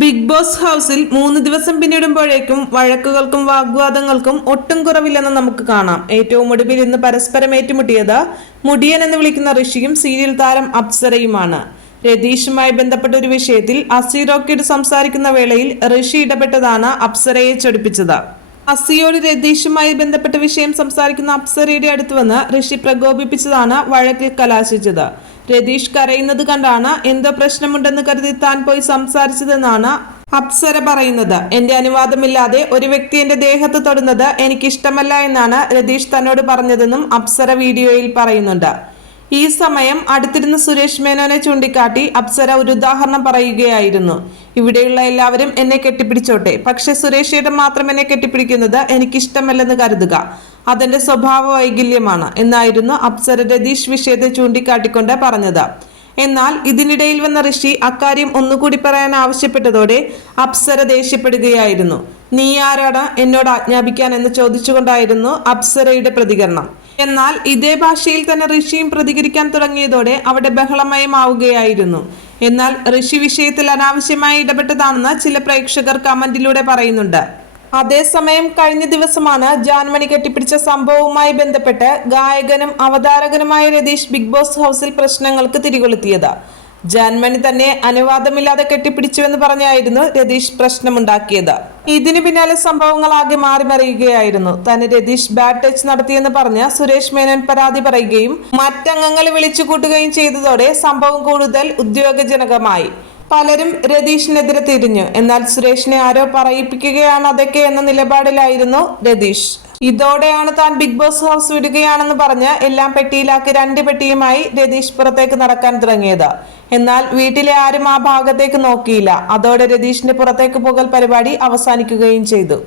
Big boss ഹൗസിൽ 3 ദിവസം പിന്നിടുമ്പോഴേക്കും വഴക്കുകൾക്കും വാഗ്വാദങ്ങൾക്കും ഒട്ടും കുറവില്ലെന്ന് നമുക്ക് കാണാം. ഏറ്റവും ഒടുവിൽ ഇന്ന് പരസ്പരം ഏറ്റുമുട്ടിയത് മുടിയൻ എന്ന് വിളിക്കുന്ന ഋഷിയും സീരിയൽ താരം അപ്സരയുമാണ്. രതീഷുമായി ബന്ധപ്പെട്ട ഒരു വിഷയത്തിൽ അസീറോക്കിഡ് സംസാരിക്കുന്ന വേളയിൽ ഋഷി ഇടപെട്ടതാണ് അപ്സരയെ ചൊടിപ്പിച്ചത്. അസിയോട് രതീഷുമായി ബന്ധപ്പെട്ട വിഷയം സംസാരിക്കുന്ന അപ്സരയുടെ അടുത്ത് വന്ന് ഋഷി പ്രകോപിപ്പിച്ചതാണ് വഴക്കിൽ കലാശിച്ചത്. രതീഷ് കരയുന്നത് കണ്ടാണ് എന്തോ പ്രശ്നമുണ്ടെന്ന് കരുതി താൻ പോയി സംസാരിച്ചതെന്നാണ് അപ്സര പറയുന്നത്. എന്റെ അനുവാദമില്ലാതെ ഒരു വ്യക്തി എന്റെ ദേഹത്ത് തൊടുന്നത് എനിക്കിഷ്ടമല്ല എന്നാണ് രതീഷ് തന്നോട് പറഞ്ഞതെന്നും അപ്സര വീഡിയോയിൽ പറയുന്നുണ്ട്. ഈ സമയം അടുത്തിരുന്ന് സുരേഷ് മേനോനെ ചൂണ്ടിക്കാട്ടി അപ്സര ഒരു ഉദാഹരണം പറയുകയായിരുന്നു. ഇവിടെയുള്ള എല്ലാവരും എന്നെ കെട്ടിപ്പിടിച്ചോട്ടെ, പക്ഷെ സുരേഷ് ഏട്ടൻ മാത്രം എന്നെ കെട്ടിപ്പിടിക്കുന്നത് എനിക്കിഷ്ടമല്ലെന്ന് കരുതുക, അതെന്റെ സ്വഭാവ വൈകല്യമാണ് എന്നായിരുന്നു അപ്സര രതീഷ് വിഷയത്തെ ചൂണ്ടിക്കാട്ടിക്കൊണ്ട് പറഞ്ഞത്. എന്നാൽ ഇതിനിടയിൽ വന്ന ഋഷി അക്കാര്യം ഒന്നുകൂടി പറയാൻ ആവശ്യപ്പെട്ടതോടെ അപ്സര ദേഷ്യപ്പെടുകയായിരുന്നു. നീ ആരാണ് എന്നോട് ആജ്ഞാപിക്കാൻ എന്ന് ചോദിച്ചുകൊണ്ടായിരുന്നു അപ്സരയുടെ പ്രതികരണം. എന്നാൽ ഇതേ ഭാഷയിൽ തന്നെ ഋഷിയും പ്രതികരിക്കാൻ തുടങ്ങിയതോടെ അവിടെ ബഹളമയമാവുകയായിരുന്നു. എന്നാൽ ഋഷി വിഷയത്തിൽ അനാവശ്യമായി ഇടപെട്ടതാണെന്ന് ചില പ്രേക്ഷകർ കമന്റിലൂടെ പറയുന്നുണ്ട്. അതേസമയം കഴിഞ്ഞ ദിവസമാണ് ജാൻമണി കെട്ടിപ്പിടിച്ച സംഭവവുമായി ബന്ധപ്പെട്ട് ഗായകനും അവതാരകനുമായ രതീഷ് ബിഗ് ബോസ് ഹൗസിൽ പ്രശ്നങ്ങൾക്ക് തിരികൊളുത്തിയത്. ജാൻമണി തന്നെ അനുവാദമില്ലാതെ കെട്ടിപ്പിടിച്ചുവെന്ന് പറഞ്ഞായിരുന്നു രതീഷ് പ്രശ്നമുണ്ടാക്കിയത്. ഇതിനു പിന്നാലെ സംഭവങ്ങൾ ആകെ മാറിമറിയുകയായിരുന്നു. തന്നെ രതീഷ് ബാഡ് ടച്ച് നടത്തിയെന്ന് പറഞ്ഞ് സുരേഷ് മേനോൻ പരാതി പറയുകയും മറ്റംഗങ്ങളെ വിളിച്ചുകൂട്ടുകയും ചെയ്തതോടെ സംഭവം കൂടുതൽ ഉദ്യോഗജനകമായി. പലരും രതീഷിനെതിരെ തിരിഞ്ഞു. എന്നാൽ സുരേഷിനെ ആരോ പറയിപ്പിക്കുകയാണ് അതൊക്കെ എന്ന നിലപാടിലായിരുന്നു രതീഷ്. ഇതോടെയാണ് താൻ ബിഗ് ബോസ് ഹൗസ് വിടുകയാണെന്ന് പറഞ്ഞ് എല്ലാം പെട്ടിയിലാക്കി 2 പെട്ടിയുമായി രതീഷ് പുറത്തേക്ക് നടക്കാൻ തുടങ്ങിയത്. എന്നാൽ വീട്ടിലെ ആരും ആ ഭാഗത്തേക്ക് നോക്കിയില്ല. അതോടെ രതീഷിന്റെ പുറത്തേക്ക് പോകൽ പരിപാടി അവസാനിക്കുകയും ചെയ്തു.